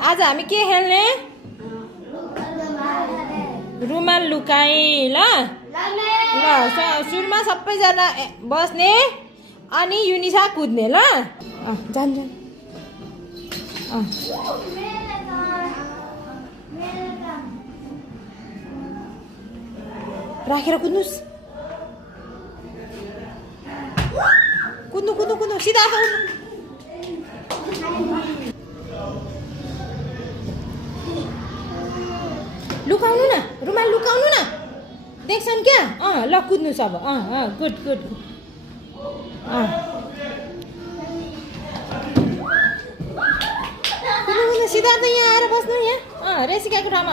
आज हामी के खेल्ने रुमाल लुकाई ल ल सुरुमा सबैजना बस्ने अनि युनिसा कुद्ने ल जान जान राखेर कुद्नुस् कुद्नु कुद्नु कुद्नु सिधा लुकाउनु न रुमाल लुकाउनु न देख्छन् क्या ल कुद्नु सब गुड गुड कुद्नु सिधा त यहाँ आएर बस्नु यहाँ रेसिकाको ठाउँमा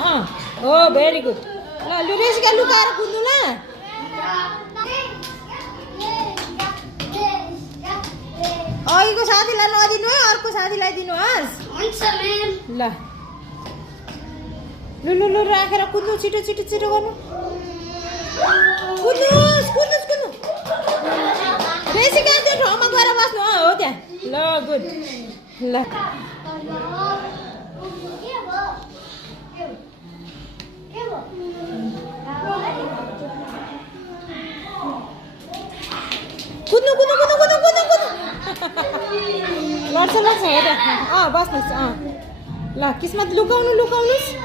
हो भेरी गुड ल लु रेसिका लुकाएर कुद्नु ल अघिको साथीलाई नदिनु है अर्को साथीलाई दिनुहोस् ल लु लु लु राखेर कुद्नु छिटो छिटो छिटो गर्नु कुद्नुहोस् कुद्नुहोस् कुद्नु रेसिका त्यो ठाउँमा गएर बस्नु हो त्यहाँ ल गुड ल कुद्नु कुद्नु कुद्नु कुद्नु कुद्नु कुद्नु लड्छ लड्छ हो त बस्नुहोस् ल किस्मत लुकाउनु लुकाउनुहोस्